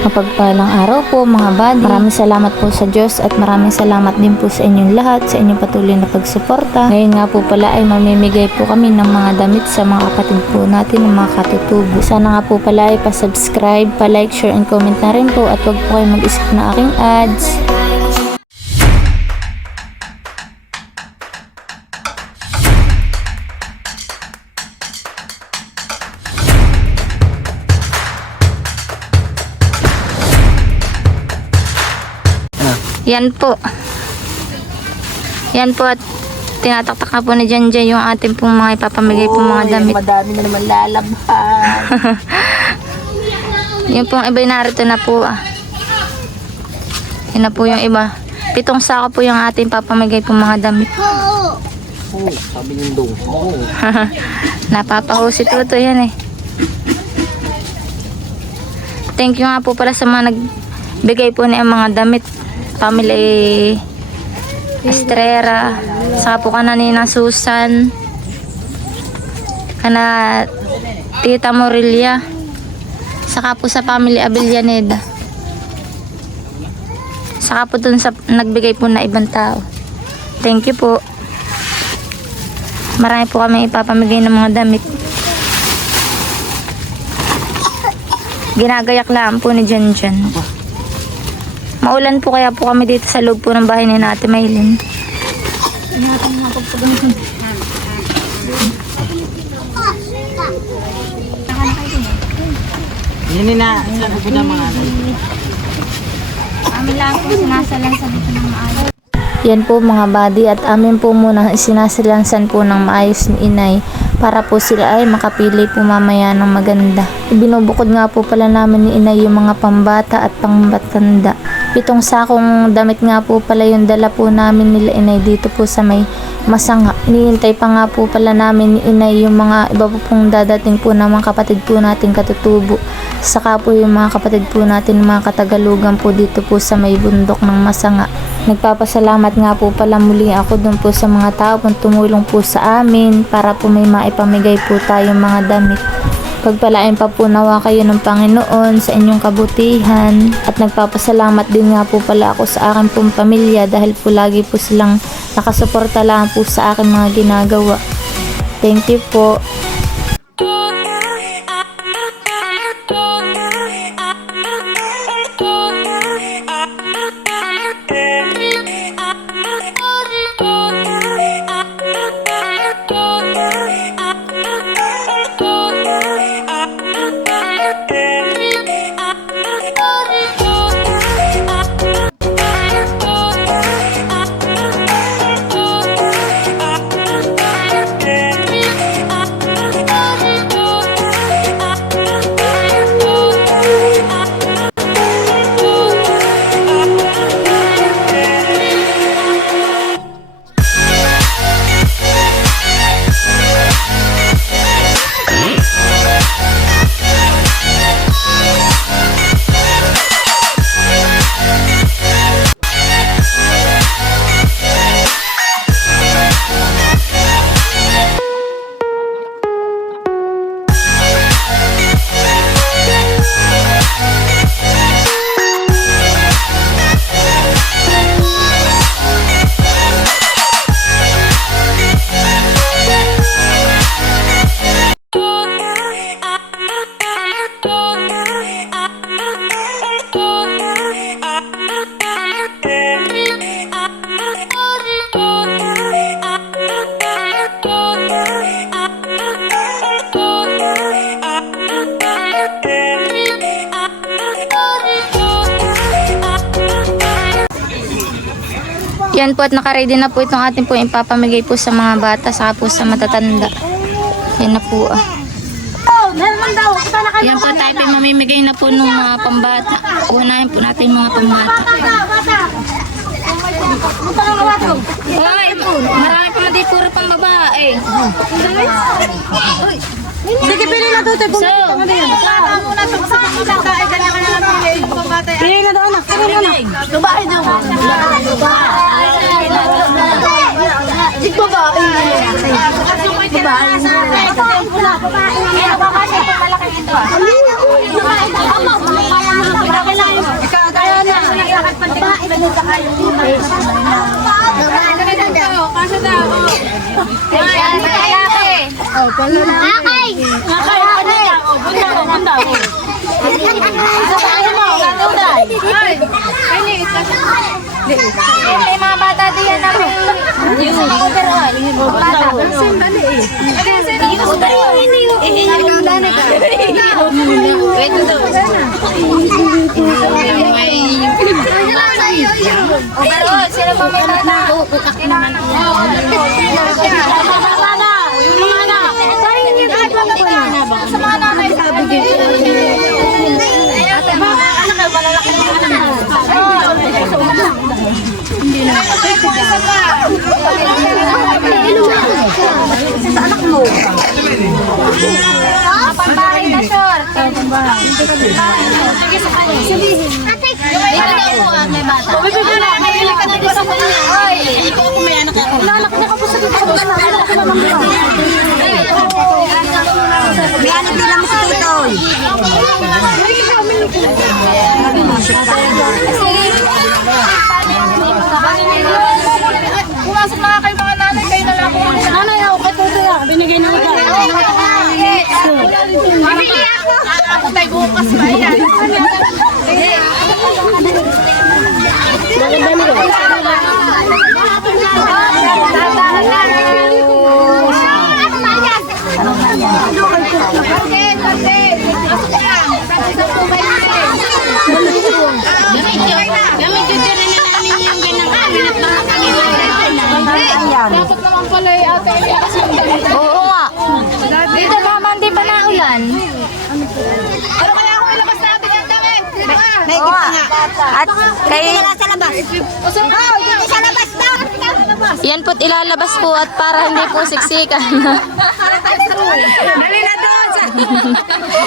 Mapagpalang araw po mga buddy. Maraming salamat po sa Diyos at maraming salamat din po sa inyong lahat, sa inyong patuloy na pagsuporta. Ngayon nga po pala ay mamimigay po kami ng mga damit sa mga kapatid po natin, ng mga katutubo. Sana nga po pala ay pa-subscribe, pa-like, share, and comment na rin po at huwag po kayo mag-skip na aking ads. Yan po. Yan po at tinataktak na po ni Janjay yung ating pong mga ipapamigay pong mga damit. Madami na naman lalabhan. Yung pong iba narito na po Yan na po yung iba. 7 sako po yung ating papamigay pong mga damit. Sabi ng dong. Napapahusi to yan eh. Thank you nga po pala sa mga nagbigay po niya mga damit. Family Estrera, saka po kanina Susan, kana Tita Morilia, saka po sa family Avellaneda, saka po dun sa nagbigay po na ibang tao. Thank you po. Marami po kami ipapamigay ng mga damit. Ginagayak lang po ni Janjan. Maulan po kaya po kami dito sa loob po ng bahay ni Ate Maylin. Yan na, sabi ko na mga ano. Amin lang po sinasalan sa dito ng maayos. Yan po mga buddy at amin po muna sinasilansan po ng maayos ni Inay para po sila ay makapili po mamaya ng maganda. Binubukod nga po pala namin ni Inay yung mga pambata at pangbatanda. 7 sakong damit nga po pala yung dala po namin nila Inay dito po sa may Masanga. Hinihintay pa nga po pala namin ni Inay yung mga iba po pong dadating po ng mga kapatid po natin katutubo. Saka po yung mga kapatid po natin mga katagalugan po dito po sa may bundok ng Masanga. Nagpapasalamat nga po pala muli ako dun po sa mga tao pong tumulong po sa amin para po may maipamigay po tayong mga damit. Pagpalain pa po nawa kayo ng Panginoon sa inyong kabutihan at nagpapasalamat din nga po pala ako sa aking pong pamilya dahil po lagi po silang nakasuporta lang po sa aking mga ginagawa. Thank you po. Yan po at nakaready na po itong ating po ipapamigay po sa mga bata saka po sa matatanda. Yan na po Yan po tayo po mamimigay na po ng mga pambata. Unahin po natin yung mga pambata. Hoy, marami pa na di puro pang babae. Sige, pili na doon. So, pili na doon. Pili na. Babae daw. Sige babae. Babae. May mga bata diyan na may overall. Bata. Overall, sino pa may bata? Sa mga nanay sa sa anak mo. Pambahay na short. Sige sa kanya. Dito na po may bata. Bibili ka dito sa kanya. Oy, ikaw kung may anak ako. Lalak na ka po sa dito. May anak din lang sa dito. Pumasok na kayo mga nanay, kayo na lang po. Nanay, ako katuto yan. Binigay na ito. Bibili ako. Ako tayo bukas ba yan? Dapat naman pala yung ate kasi yung ganito. Oo nga. Dito naman di pa naulan. Pero kaya ako ilabas natin yung damit. Oo nga. At kayo sa labas. Dito sa labas daw. Yan po't ilalabas po at para hindi po siksikan. Dali na doon.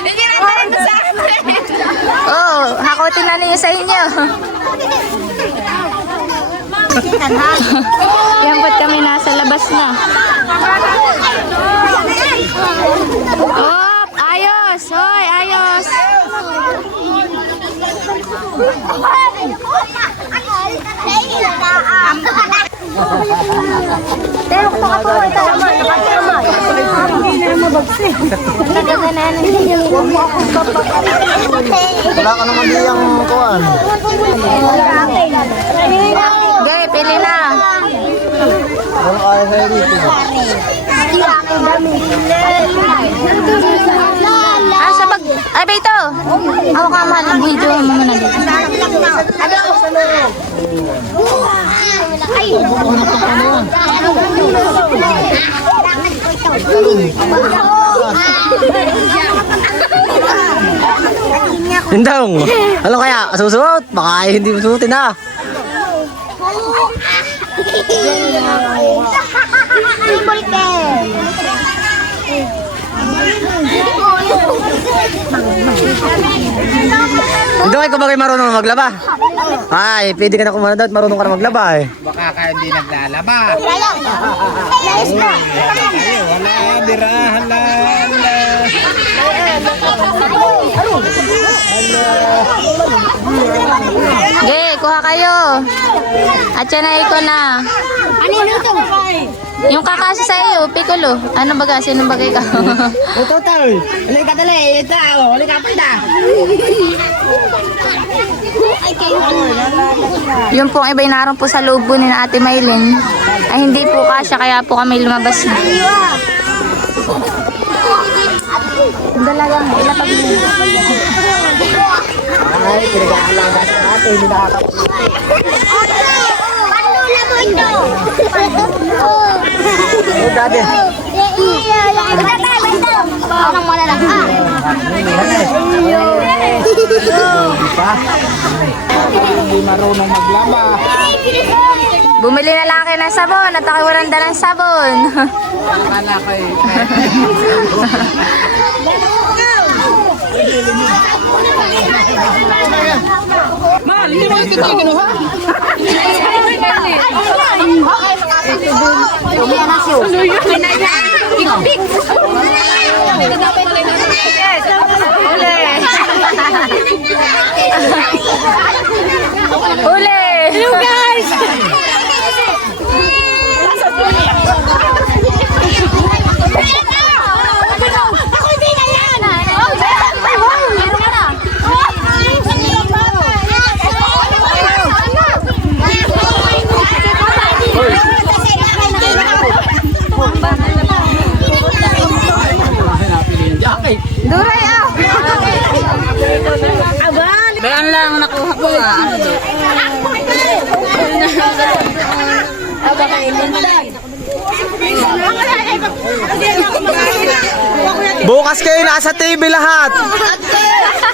Hindi na tayo sa amin. Oo, hakutin na niyo sa inyo. Yan po't kami nasa labas na. Oh, ayos. Hoy, ayos. Pero kung makatuloy tayo naman, nakatama. Hindi na mabagsi. Wala ka naman diyang kuhan. Okay, pili na. Wala kaya sa'yo dito. Ah, sa bag. Ay, ba ito? Ako ka man. Video mo muna dito. Indong! Ano kaya? Susuot? Baka hindi masuotin na. Indong, ikaw ba kayo marunong maglaba? Ay, pwede ka na kumana daw at marunong ka na maglaba eh. Baka ka hindi naglalaba. Wala, dira, hala. Okay, kuha kayo. At yan ay ko na. Ano yung luto? Yung kakasya sa iyo, Piccolo. Ano baga? Sino bagay ka? Ito tayo. Alay ka dali. Ito. Alay ka pa ita. Yung pong iba'y naroon po sa loob po ni na Ate Maylin. Ay hindi po kasya, kaya po kami lumabas na. Dalagang ilapag mo. Ay, pinag-aalaga sa ate. Hindi nakakapagod. Oh, dati. Parang wala lang. Hindi marunong maglaba. Bumili na lang kayo ng sabon at ako walang dalang sabon. Akala ko eh. Mahal, hindi mo ito kinuha. Uli. Uli! Hello guys! Ako hindi na yan! Meron ka na! Duray ah! Bayan lang nakuha ko nga. Ano do? Bukas kayo nasa TV lahat.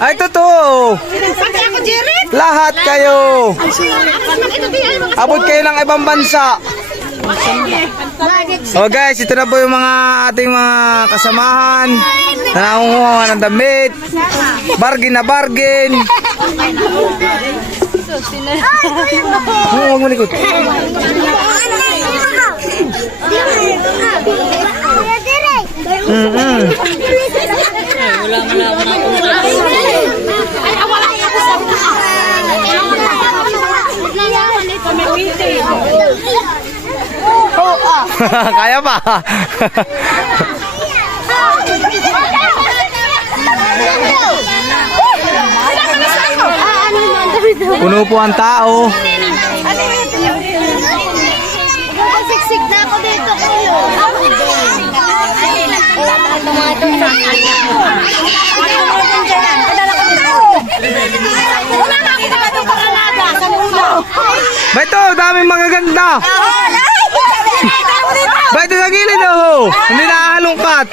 Ay, totoo. Lahat kayo. Abot kayo ng ibang bansa. Oh guys, ito na po yung mga ating mga kasamahan na nangunguha ng damit. Bargain na bargain. Huwag mo likod. Kaya pa. Puno po ang tao. Siksik na ako dito. Ako din. Ba ito, daming magaganda. Ba ito sa gilid oh. Hindi nakahalungkat.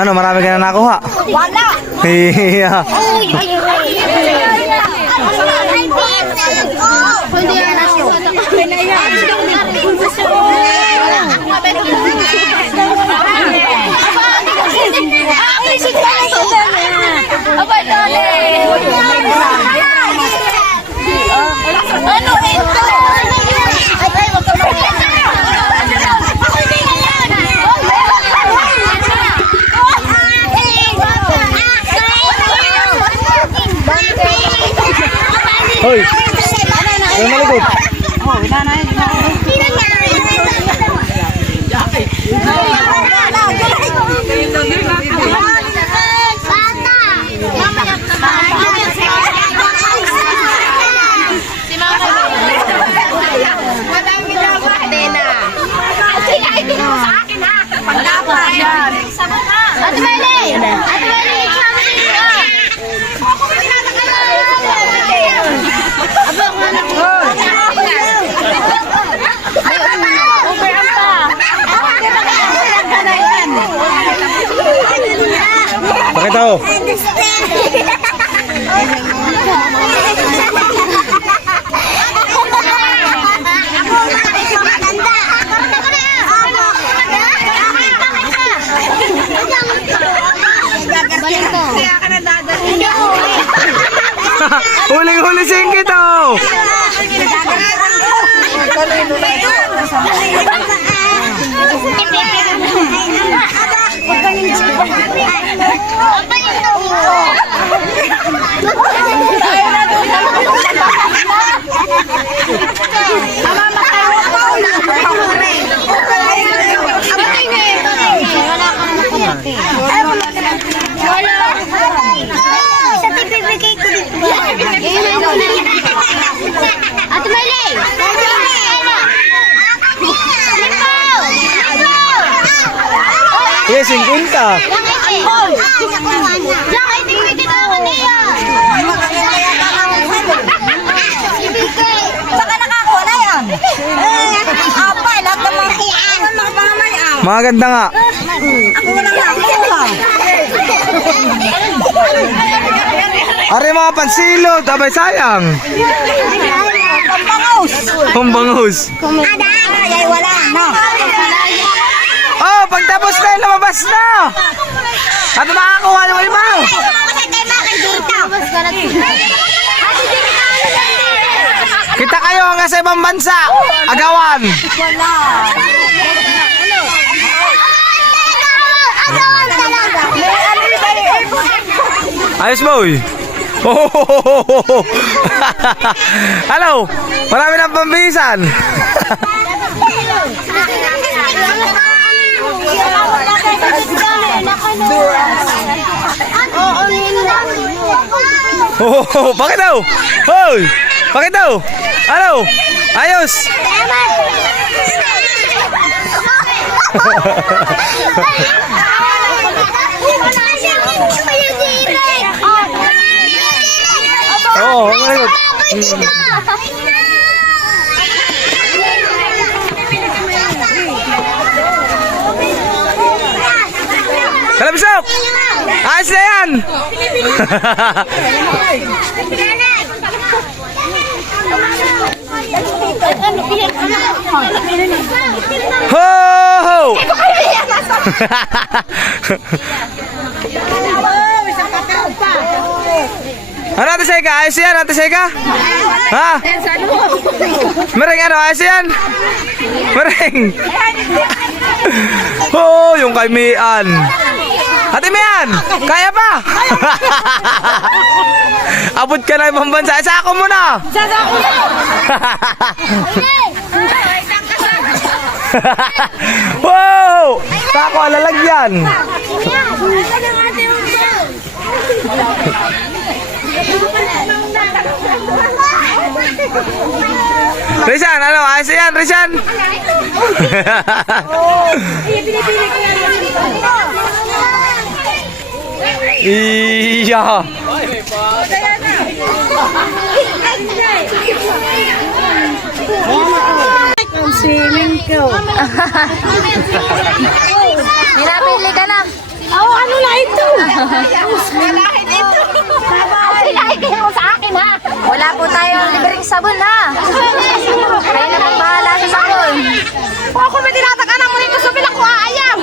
Ano, marami ka na nakuha? Wala. Iya. Ano ito? Hoy. Ano malikot? Ate Meli! Ate Meli! Sama niyo! Abang anak ko! Bakit ako? Huling-huli singkit oh! Ate Meli! Yes, 50. Baka nakakuha na yan. Apa, lahat ng mga iyan. Maganda nga. Ako wala na ako. Are mga pansilot, abay sayang. Pambangus. Pambangus. Ada. Ay, wala. No. Oh, pagtapos na, lumabas na. At makakuha yung iba. Kita kayo hanggang sa ibang bansa. Agawan. Ayos boy. Oh. Hello. Marami ng pambisan. Oh, bakit daw? Hoy! Bakit daw? Ano? Ayos! Oo, ngayon. Kalabisok! Ayos na yan! Ho! Ho! Ano Ate Seka? Ayos yan Ate Seka? Ha? Mereng ano? Ayos yan? Mereng! Oh, yung kay Mian. Ate Mian, kaya pa? Abot ka na ibang bansa. Isa ako muna. Wow! Sako alalagyan. Rizan, ano? Ayos yan, Rizan. Iya. Ang swimming ko. Pinapili ka na. Oh, ano na ito? Silahin ito. Silahin kayo sa akin, ha? Wala po tayong libreng sabon ha. Kayo na pong bahala sa sabon. Kung ako may tinatakanan mo nito sa bilang ko aayam.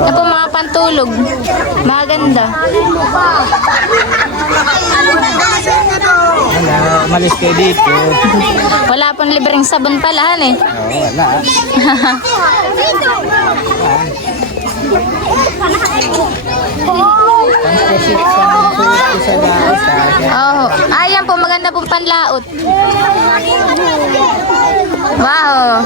Ito po mga pantulog. Maganda. Malis kayo dito. Wala pong libreng sabon pala han eh. Wala. Oh, ayan po maganda po panlaot. Wow.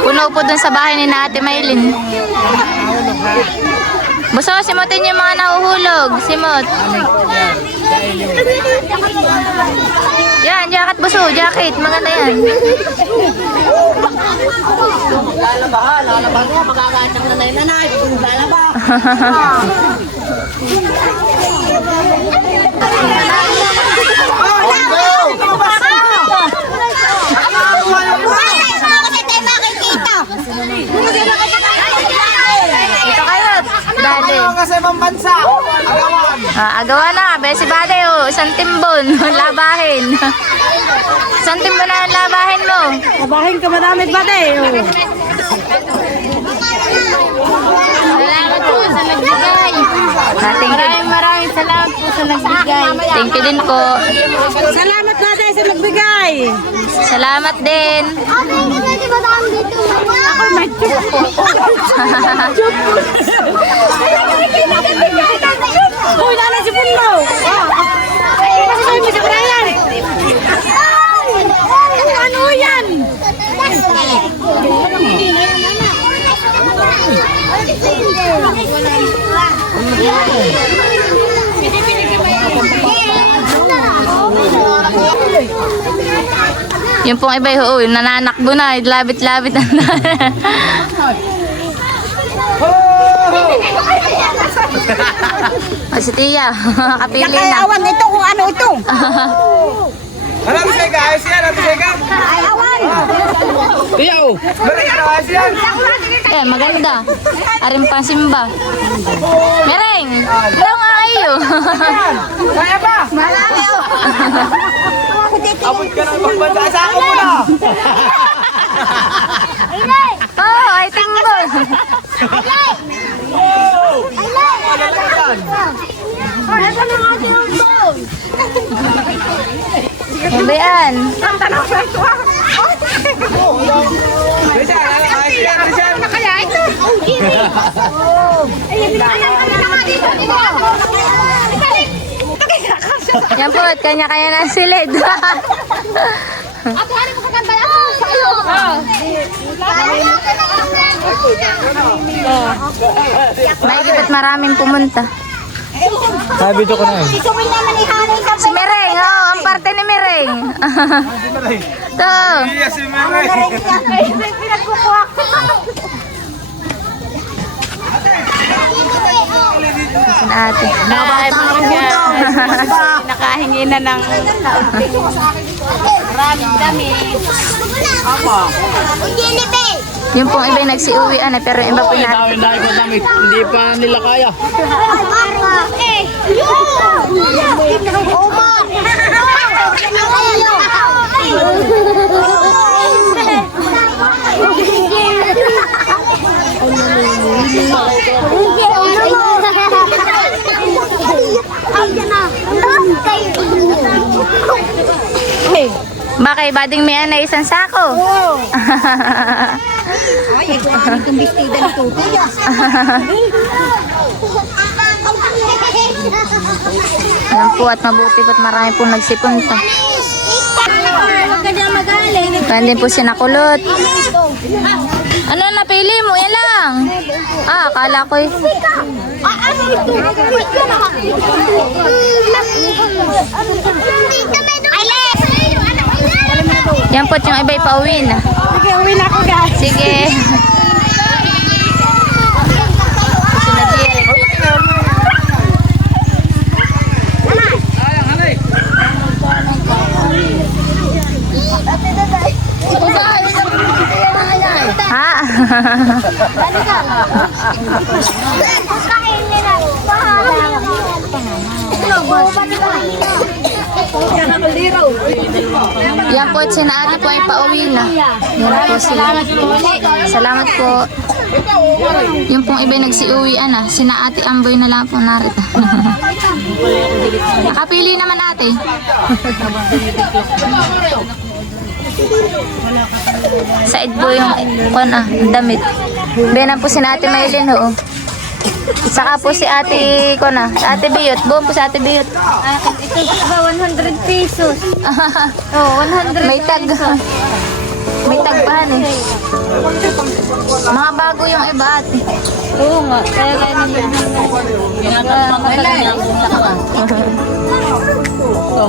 Puno po dun sa bahay ni Ate Maylin. Buso, simutin yung mga nahuhulog. Simot. Yan, jacket buso, jacket. Maganda yan. Lalabahan ko. Pagkakain ng nanay-nanay. Lalaba. Dito kayo. Dali. Sa ibang bansa. Agawan. Agawa na. Besi bade oh. Isang timbon. Labahin. Isang timbon na ang labahin mo. Labahin ka madamit ba tayo? Salamat po sa nagbigay. Maraming salamat po sa nagbigay. Thank you din po. Salamat na tayo sa nagbigay. Salamat din. Ako may tiyok po. Uy, nanay si Puno. Kasi kayo may sakrayan. Ano yan? Yung pong iba yung nananakbo na, labit-labit na. O si Tia, kapili na. Nakayawan ito kung ano ito. Ano ito siya ka? Ayos yan, ito siya ka? Ay, awan. Kuyaw! Bari ka na ayos yan. Eh, maganda. Aring pasimba. Mereng! Hello nga kayo. Kaya ba? Marami, oh. Abot ka ng ibang bansa. Sa ako muna. Oh, I think mo. Nasa na nga siya yung bone. Ano yan? Ang tanong sa ito, ah. Rizal, ayos yan, Rizal. Kaya ito. Ayun, alam na nga dito. Yan po, kanya-kanya na silid. Ate, ano mo kakanta ako? Sa iyo. May at maraming pumunta. Sabi ko na eh. Isumin naman ni Hanay sa Si Mereng, oh, ang parte ni Mereng. Ito. Yes, si Mary. pinagkukuha ko. Si ate. Nakahingi na ng maraming damit. Yung pong iba nagsiuwian na pero yung iba po natin. Dami ko damit. Hindi pa nila kaya. Bakay, bading may na isang sako. Ay, ito ang itong bestida ni Tutoy. Yan po at mabuti po't marami pong nagsipunta. Huwag ka dyan magaling. Kaya din po sinakulot. Ano napili mo? Yan lang. Ah, akala ko eh. Ano ito? Yan po't yung iba'y pauwi na. Sige, uwi na ako, guys. Sige. Kasi nag-iirik. Ha? Yan po, sina ate po ay pauwi na. Yan po sila. Salamat po. Yung pong iba'y nagsiuwian na. Sina ate Amboy na lang po narito. Nakapili naman ate. Said po yung damit. Benan po si ate Maylin ho. Saka po si ate ate Biyot. Buong po si ate Biyot. Ito ba 100 pesos? Oh, 100 May tag. May tagpahan eh. Mga bago yung iba ate. Oo nga, kaya kaya naman. Matagal na. Ito.